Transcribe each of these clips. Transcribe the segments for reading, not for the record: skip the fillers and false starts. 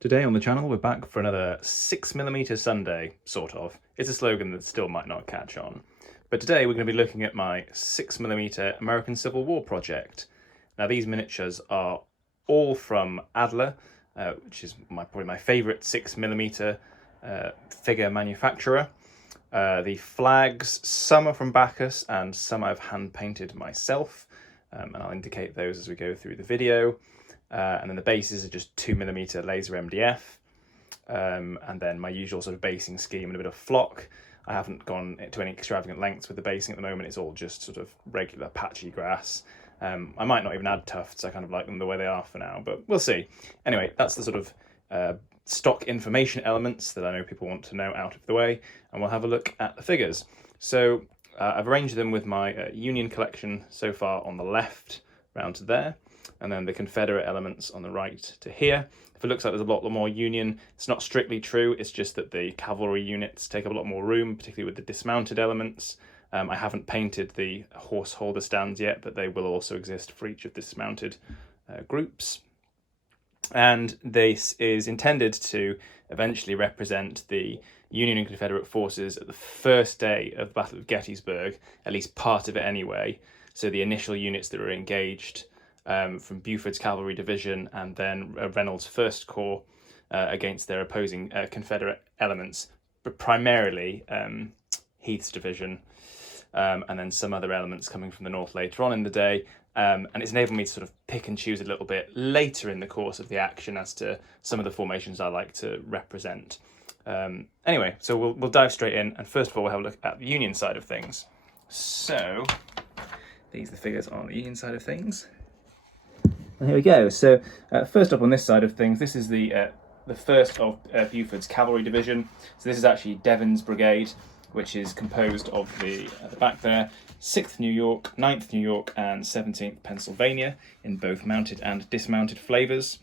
Today on the channel, we're back for another 6mm Sunday, sort of. It's a slogan that still might not catch on. But today we're going to be looking at my 6mm American Civil War project. Now these miniatures are all from Adler, which is probably my favourite 6mm figure manufacturer. The flags, some are from Baccus and some I've hand painted myself, and I'll indicate those as we go through the video. And then the bases are just 2mm laser MDF, and then my usual sort of basing scheme and a bit of flock. I haven't gone to any extravagant lengths with the basing at the moment. It's all just sort of regular patchy grass. I might not even add tufts. I kind of like them the way they are for now, but we'll see. Anyway, that's the sort of stock information elements that I know people want to know out of the way, and we'll have a look at the figures. So I've arranged them with my Union collection so far on the left, round to there, and then the Confederate elements on the right to here. If it looks like there's a lot more Union, it's not strictly true. It's just that the cavalry units take up a lot more room, particularly with the dismounted elements. I haven't painted the horse holder stands yet, but they will also exist for each of the dismounted groups. And this is intended to eventually represent the Union and Confederate forces at the first day of the Battle of Gettysburg, at least part of it anyway. So the initial units that were engaged from Buford's Cavalry Division and then Reynolds' First Corps against their opposing Confederate elements, but primarily Heath's division, and then some other elements coming from the north later on in the day. And it's enabled me to sort of pick and choose a little bit later in the course of the action as to some of the formations I like to represent. Anyway, so we'll dive straight in, and first of all we'll have a look at the Union side of things. So these are the figures on the Union side of things. And here we go. So first up on this side of things, this is the first of Buford's Cavalry Division. So this is actually Devon's Brigade, which is composed of at the back there, 6th New York, 9th New York, and 17th Pennsylvania in both mounted and dismounted flavours.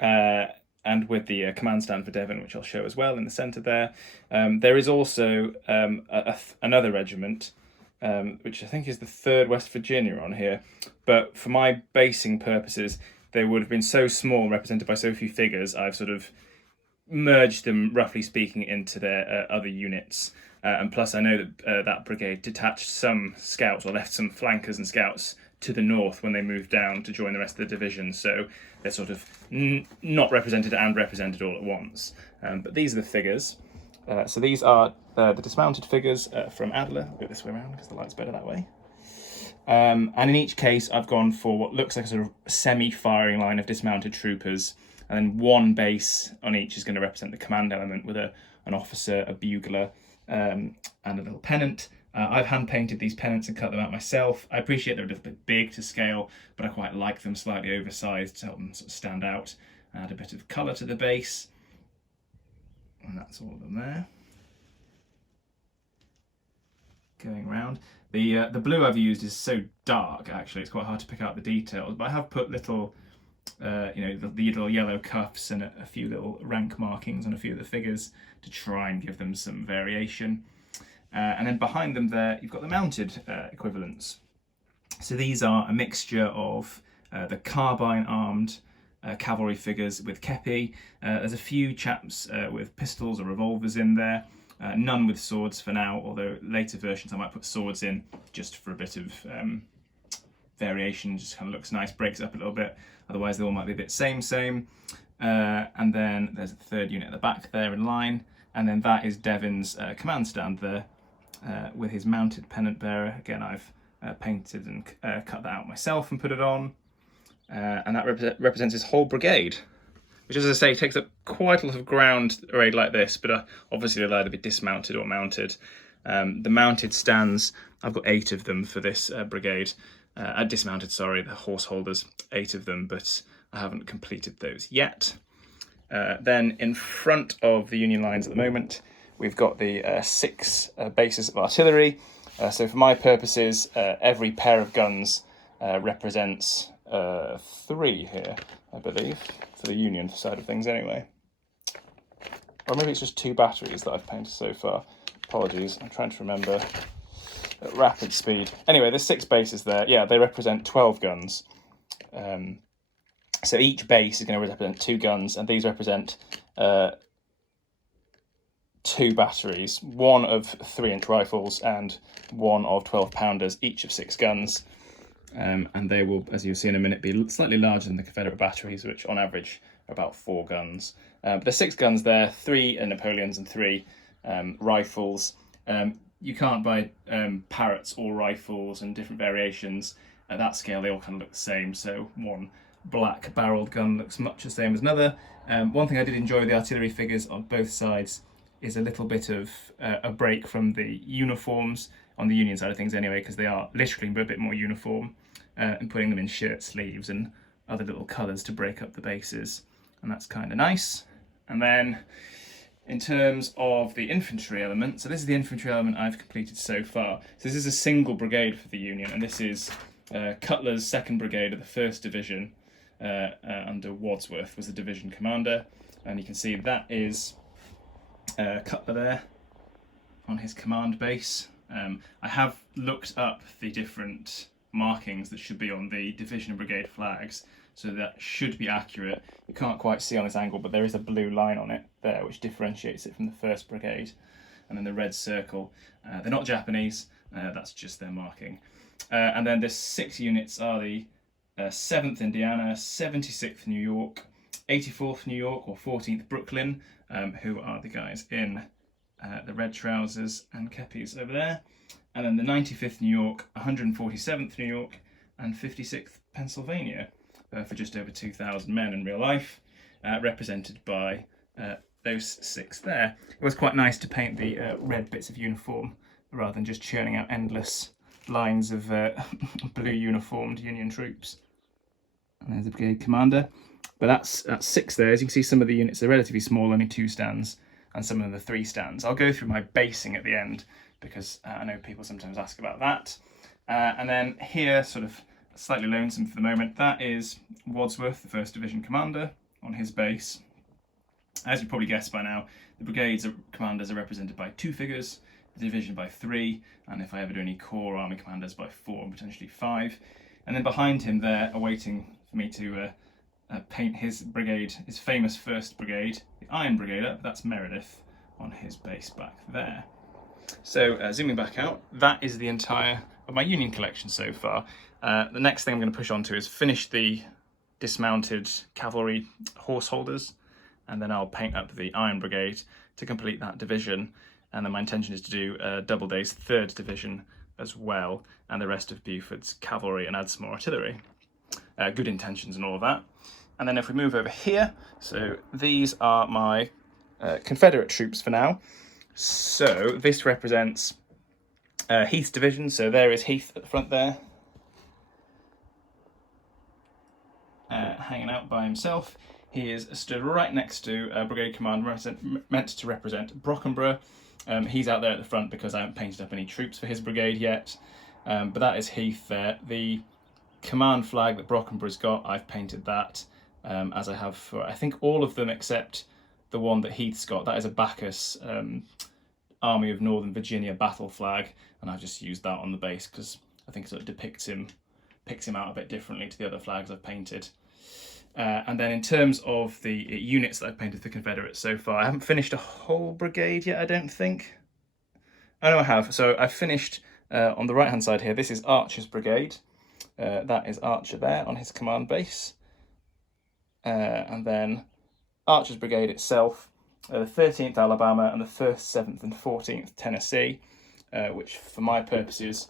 And with the command stand for Devon, which I'll show as well in the centre there. There is also another regiment, which I think is the 3rd West Virginia on here. But for my basing purposes, they would have been so small, represented by so few figures, I've sort of merged them, roughly speaking, into their other units. And plus I know that that brigade detached some scouts, or left some flankers and scouts to the north when they moved down to join the rest of the division. So they're sort of not represented and represented all at once. But these are the figures. So these are the dismounted figures from Adler. I'll go this way around because the light's better that way. And in each case, I've gone for what looks like a sort of semi-firing line of dismounted troopers, and then one base on each is going to represent the command element with an officer, a bugler, and a little pennant. I've hand-painted these pennants and cut them out myself. I appreciate they're a little bit big to scale, but I quite like them slightly oversized to help them sort of stand out. Add a bit of colour to the base. And that's all of them there. Going around. The blue I've used is so dark, actually, it's quite hard to pick out the details, but I have put little, the little yellow cuffs and a few little rank markings on a few of the figures to try and give them some variation. And then behind them there, you've got the mounted equivalents. So these are a mixture of the carbine-armed cavalry figures with kepi. There's a few chaps with pistols or revolvers in there. None with swords for now, although later versions I might put swords in just for a bit of variation. Just kind of looks nice, breaks it up a little bit. Otherwise they all might be a bit same. And then there's a 3rd unit at the back there in line. And then that is Devon's command stand there with his mounted pennant bearer. Again, I've painted and cut that out myself and put it on. And that represents his whole brigade, which, as I say, takes up quite a lot of ground a raid like this, but obviously they'll either be dismounted or mounted. The mounted stands, I've got 8 of them for this brigade. Dismounted, sorry, the horse holders, 8 of them, but I haven't completed those yet. Then in front of the Union lines at the moment, we've got the 6 bases of artillery. So for my purposes, every pair of guns represents 3 here, I believe, for the Union side of things anyway. Or maybe it's just 2 batteries that I've painted so far. Apologies, I'm trying to remember at rapid speed. Anyway, there's 6 bases there. Yeah, they represent 12 guns. So each base is going to represent 2 guns, and these represent 2 batteries, 1 of 3-inch rifles and 1 of 12-pounders, each of 6 guns. And they will, as you'll see in a minute, be slightly larger than the Confederate batteries, which on average are about 4 guns. But there's 6 guns there, 3 Napoleons and 3 rifles. You can't buy parrots or rifles and different variations. At that scale, they all kind of look the same, so one black barreled gun looks much the same as another. One thing I did enjoy with the artillery figures on both sides is a little bit of a break from the uniforms on the Union side of things anyway, because they are literally a bit more uniform, and putting them in shirt sleeves and other little colours to break up the bases, and that's kind of nice. And then in terms of the infantry element, so this is the infantry element I've completed so far. So this is a single brigade for the Union, and this is Cutler's 2nd Brigade of the 1st Division, under Wadsworth was the division commander, and you can see that is Cutler there on his command base. I have looked up the different markings that should be on the division and brigade flags, so that should be accurate. You can't quite see on this angle, but there is a blue line on it there which differentiates it from the 1st Brigade, and then the red circle. They're not Japanese, that's just their marking. And then the 6 units are the 7th Indiana, 76th New York, 84th New York or 14th Brooklyn, who are the guys in the red trousers and kepis over there, and then the 95th New York, 147th New York, and 56th Pennsylvania, for just over 2,000 men in real life, represented by those 6 there. It was quite nice to paint the red bits of uniform rather than just churning out endless lines of blue uniformed Union troops. And there's the brigade commander. But that's 6 there. As you can see, some of the units are relatively small, only 2 stands, and some of them are 3 stands. I'll go through my basing at the end, because I know people sometimes ask about that. And then here, sort of slightly lonesome for the moment, that is Wadsworth, the 1st Division commander, on his base. As you probably guessed by now, the brigades commanders are represented by 2 figures, the division by 3, and if I ever do any corps army commanders by 4 and potentially 5. And then behind him there, awaiting for me to paint his brigade, his famous 1st Brigade, the Iron Brigade, that's Meredith on his base back there. So zooming back out, that is the entire of my Union collection so far. The next thing I'm going to push on to is finish the dismounted cavalry horse holders, and then I'll paint up the Iron Brigade to complete that division. And then my intention is to do Doubleday's 3rd Division as well, and the rest of Buford's cavalry, and add some more artillery. Good intentions and all of that. And then if we move over here, so these are my Confederate troops for now. So this represents Heath's division, so there is Heath at the front there, hanging out by himself. He is stood right next to a brigade commander meant to represent Brockenborough. He's out there at the front because I haven't painted up any troops for his brigade yet, but that is Heath there. The command flag that Brockenborough's got, I've painted that, as I have for, I think, all of them except the one that Heath's got. That is a Baccus Army of Northern Virginia battle flag, and I've just used that on the base because I think it sort of picks him out a bit differently to the other flags I've painted. And then in terms of the units that I've painted for Confederates so far, I haven't finished a whole brigade yet, I don't think. Oh no, I have. So I've finished on the right hand side here. This is Archer's brigade. That is Archer there on his command base. And then Archer's brigade itself, the 13th Alabama and the 1st, 7th and 14th Tennessee, which for my purposes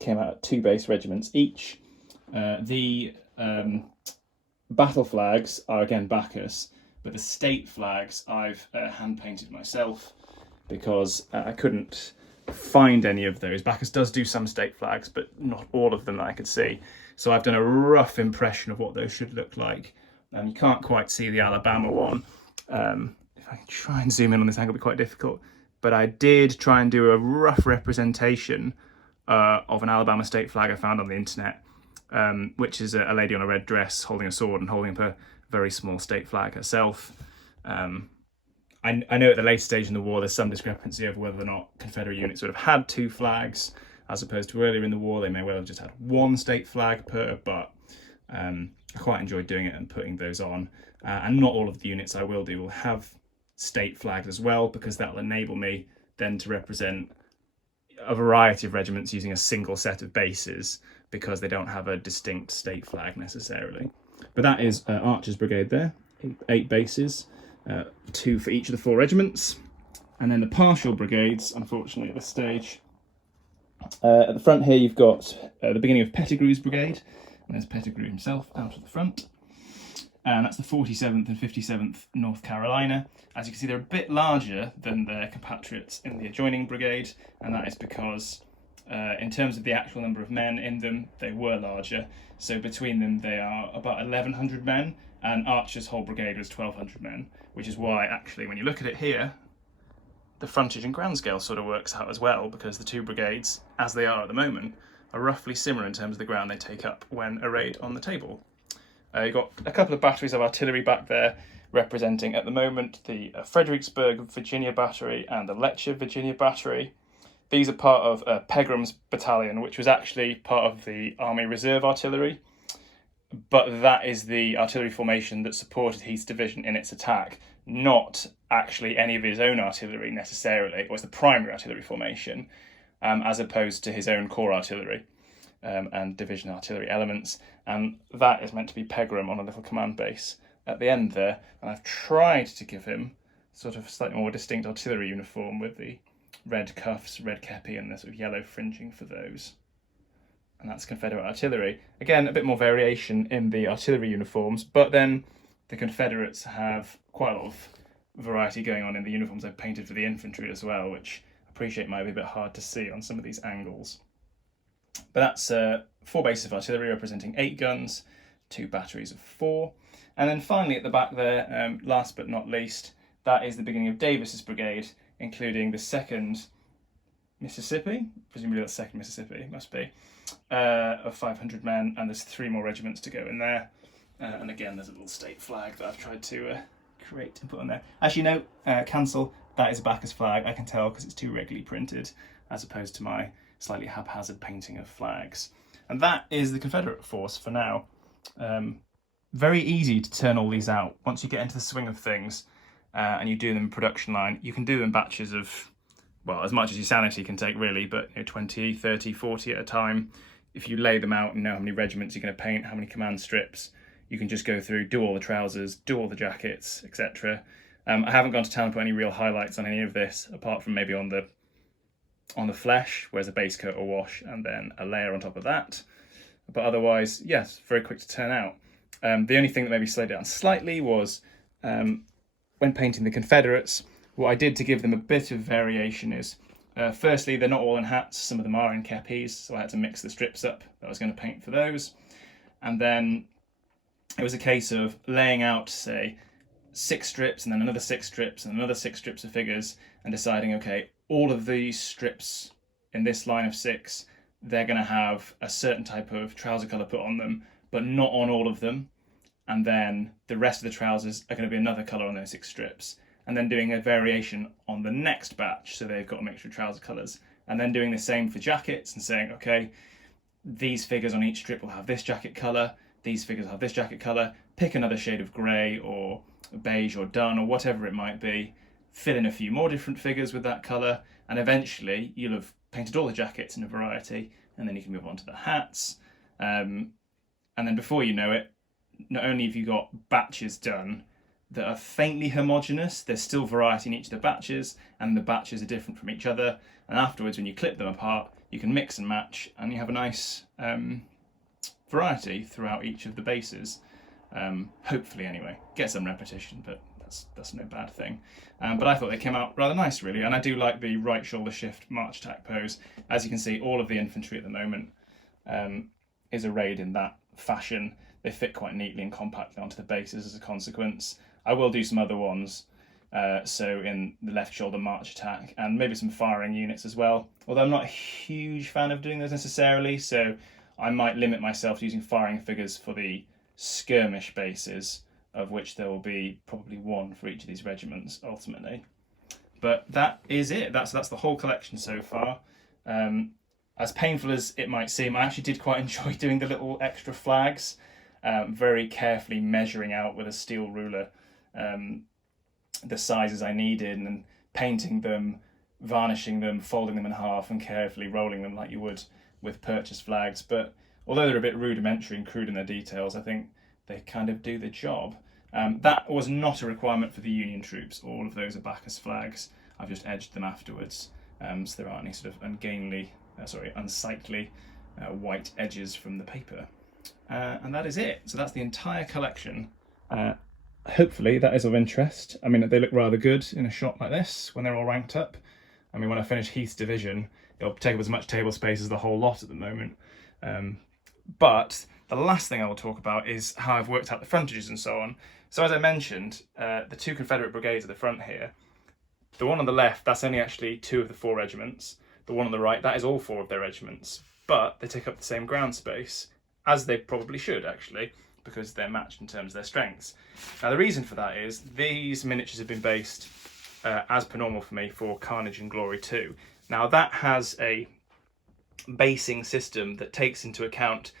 came out at 2 base regiments each. The battle flags are again Baccus, but the state flags I've hand painted myself because I couldn't find any of those. Baccus does do some state flags, but not all of them that I could see. So I've done a rough impression of what those should look like. And you can't quite see the Alabama one. If I can try and zoom in on this angle, it'll be quite difficult. But I did try and do a rough representation of an Alabama state flag I found on the internet, which is a lady on a red dress holding a sword and holding up a very small state flag herself. I know at the later stage in the war there's some discrepancy over whether or not Confederate units would have had 2 flags as opposed to earlier in the war. They may well have just had 1 state flag per, but I quite enjoyed doing it and putting those on. And not all of the units I will do will have state flags as well, because that will enable me then to represent a variety of regiments using a single set of bases, because they don't have a distinct state flag necessarily. But that is Archer's Brigade there, 8 bases, 2 for each of the 4 regiments. And then the partial brigades, unfortunately at this stage. At the front here you've got the beginning of Pettigrew's brigade, and there's Pettigrew himself out at the front. And that's the 47th and 57th North Carolina. As you can see, they're a bit larger than their compatriots in the adjoining brigade, and that is because in terms of the actual number of men in them, they were larger. So between them they are about 1,100 men, and Archer's whole brigade was 1,200 men, which is why actually when you look at it here, the frontage and ground scale sort of works out as well, because the 2 brigades, as they are at the moment, are roughly similar in terms of the ground they take up when arrayed on the table. You've got a couple of batteries of artillery back there, representing at the moment the Fredericksburg Virginia Battery and the Letcher Virginia Battery. These are part of Pegram's battalion, which was actually part of the Army Reserve Artillery, but that is the artillery formation that supported Heath's division in its attack, not actually any of his own artillery necessarily. It was the primary artillery formation, as opposed to his own corps artillery and division artillery elements, and that is meant to be Pegram on a little command base at the end there. And I've tried to give him sort of slightly more distinct artillery uniform with the red cuffs, red kepi, and the sort of yellow fringing for those. And that's Confederate Artillery. Again, a bit more variation in the artillery uniforms, but then the Confederates have quite a lot of variety going on in the uniforms I've painted for the infantry as well, which I appreciate might be a bit hard to see on some of these angles. But that's 4 bases of artillery representing 8 guns, 2 batteries of 4. And then finally at the back there, last but not least, that is the beginning of Davis's brigade, including the 2nd Mississippi, presumably that's 2nd Mississippi, must be, of 500 men, and there's 3 more regiments to go in there. And again, there's a little state flag that I've tried to create and put on there. Actually, no, cancel, that is a Baccus flag, I can tell because it's too regularly printed, as opposed to my slightly haphazard painting of flags. And that is the Confederate force for now. Very easy to turn all these out. Once you get into the swing of things and you do them in production line, you can do them in batches of, well, as much as your sanity can take really, but 20, 30, 40 at a time. If you lay them out and know how many regiments you're going to paint, how many command strips, you can just go through, do all the trousers, do all the jackets, etc. I haven't gone to town and put any real highlights on any of this, apart from maybe on the flesh, where's a base coat or wash and then a layer on top of that. But otherwise, yes, very quick to turn out. The only thing that maybe slowed down slightly was when painting the Confederates, what I did to give them a bit of variation is, firstly, they're not all in hats, some of them are in kepis, so I had to mix the strips up that I was going to paint for those. And then it was a case of laying out, say, 6 strips and then another 6 strips and another 6 strips of figures, and deciding, okay, all of these strips in this line of 6, they're going to have a certain type of trouser colour put on them, but not on all of them. And then the rest of the trousers are going to be another colour on those 6 strips. And then doing a variation on the next batch, so they've got a mixture of trouser colours. And then doing the same for jackets and saying, okay, these figures on each strip will have this jacket colour, these figures have this jacket colour, pick another shade of grey or beige or dun or whatever it might be, fill in a few more different figures with that colour, and eventually you'll have painted all the jackets in a variety, and then you can move on to the hats. And then before you know it, not only have you got batches done that are faintly homogeneous, there's still variety in each of the batches, and the batches are different from each other, and afterwards when you clip them apart, you can mix and match, and you have a nice variety throughout each of the bases. Hopefully anyway. Get some repetition, but that's no bad thing. But I thought they came out rather nice really, and I do like the right shoulder shift march tack pose. As you can see, all of the infantry at the moment is arrayed in that fashion. They fit quite neatly and compactly onto the bases as a consequence. I will do some other ones, so in the left shoulder march attack, and maybe some firing units as well, although I'm not a huge fan of doing those necessarily, so I might limit myself to using firing figures for the skirmish bases, of which there will be probably 1 for each of these regiments ultimately. But that is it. That's the whole collection so far. As painful as it might seem, I actually did quite enjoy doing the little extra flags. very carefully measuring out with a steel ruler the sizes I needed, and then painting them, varnishing them, folding them in half, and carefully rolling them like you would with purchase flags. But although they're a bit rudimentary and crude in their details, I think they kind of do the job. That was not a requirement for the Union troops. All of those are Baccus flags. I've just edged them afterwards, so there aren't any sort of unsightly white edges from the paper. And that is it. So that's the entire collection. Hopefully that is of interest. I mean, they look rather good in a shot like this when they're all ranked up. I mean, when I finish Heath's division, it'll take up as much table space as the whole lot at the moment. But the last thing I will talk about is how I've worked out the frontages and so on. So as I mentioned, the two Confederate brigades at the front here, the one on the left, that's only actually 2 of the 4 regiments. The one on the right, that is all 4 of their regiments. But they take up the same ground space, as they probably should actually, because they're matched in terms of their strengths. Now the reason for that is these miniatures have been based, as per normal for me, for Carnage and Glory II. Now that has a basing system that takes into account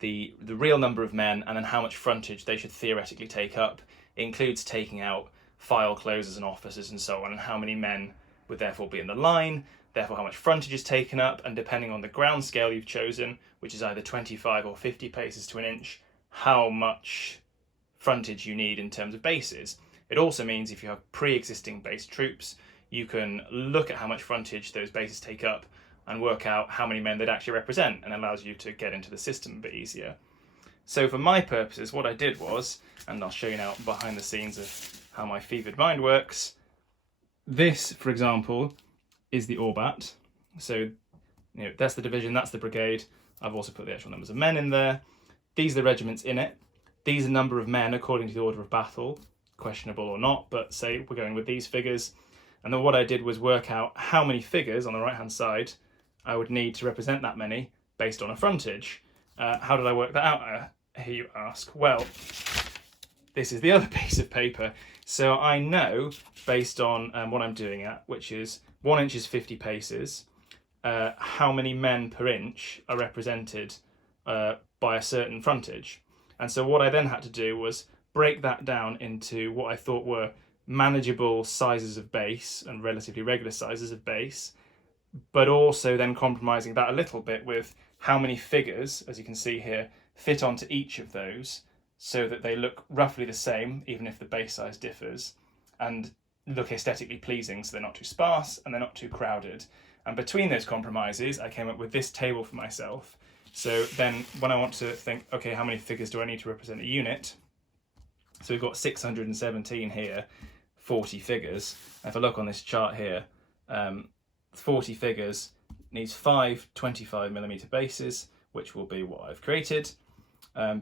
the real number of men and then how much frontage they should theoretically take up. It includes taking out file closers and officers and so on, and how many men would therefore be in the line, therefore how much frontage is taken up, and depending on the ground scale you've chosen, which is either 25 or 50 paces to an inch, how much frontage you need in terms of bases. It also means if you have pre-existing base troops, you can look at how much frontage those bases take up and work out how many men they'd actually represent, and allows you to get into the system a bit easier. So for my purposes, what I did was, and I'll show you now behind the scenes of how my fevered mind works. This, for example, is the Orbat. So, that's the division, that's the brigade. I've also put the actual numbers of men in there. These are the regiments in it. These are the number of men according to the order of battle, questionable or not, but say we're going with these figures. And then what I did was work out how many figures on the right-hand side I would need to represent that many based on a frontage. How did I work that out, here you ask? Well, this is the other piece of paper. So I know, based on what I'm doing at, which is 1 inch is 50 paces, how many men per inch are represented by a certain frontage. And so what I then had to do was break that down into what I thought were manageable sizes of base and relatively regular sizes of base, but also then compromising that a little bit with how many figures, as you can see here, fit onto each of those so that they look roughly the same, even if the base size differs, and look aesthetically pleasing, so they're not too sparse and they're not too crowded. And between those compromises, I came up with this table for myself. So then when I want to think, okay, how many figures do I need to represent a unit? So we've got 617 here, 40 figures. If I look on this chart here, 40 figures needs 5 25mm bases, which will be what I've created,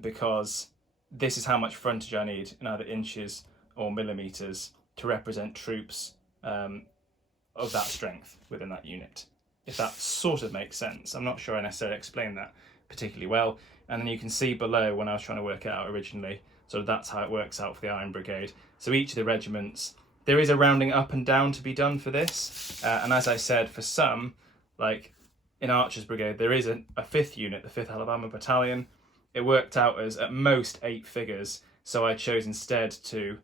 because this is how much frontage I need in either inches or millimeters to represent troops of that strength within that unit. If that sort of makes sense. I'm not sure I necessarily explained that particularly well. And then you can see below, when I was trying to work it out originally, so that's how it works out for the Iron Brigade. So each of the regiments, there is a rounding up and down to be done for this. And as I said, for some, like in Archer's Brigade, there is a 5th unit, the 5th Alabama Battalion. It worked out as at most 8 figures. So I chose instead to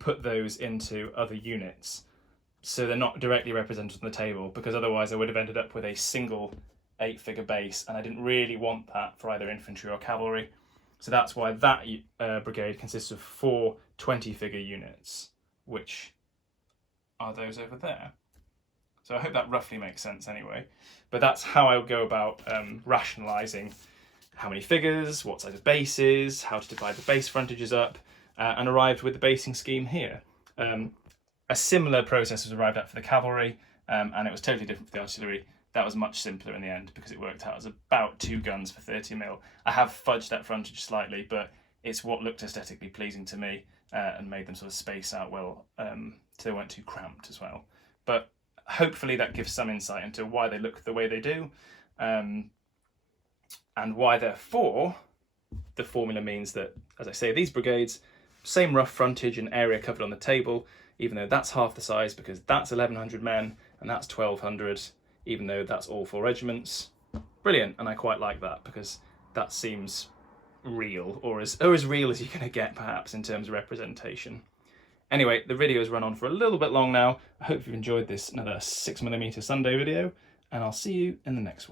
put those into other units, so they're not directly represented on the table, because otherwise I would have ended up with a single 8-figure base, and I didn't really want that for either infantry or cavalry. So that's why that brigade consists of 4 20-figure units, which are those over there. So I hope that roughly makes sense anyway. But that's how I would go about rationalising how many figures, what size of bases, how to divide the base frontages up, and arrived with the basing scheme here. A similar process was arrived at for the cavalry, and it was totally different for the artillery. That was much simpler in the end because it worked out as about 2 guns for 30mm. I have fudged that frontage slightly, but it's what looked aesthetically pleasing to me and made them sort of space out well, so they weren't too cramped as well. But hopefully that gives some insight into why they look the way they do, and why therefore the formula means that, as I say, these brigades, same rough frontage and area covered on the table, even though that's half the size because that's 1,100 men and that's 1,200, even though that's all 4 regiments. Brilliant, and I quite like that because that seems real, or as real as you're going to get, perhaps, in terms of representation. Anyway, the video has run on for a little bit long now. I hope you've enjoyed this another 6mm Sunday video, and I'll see you in the next one.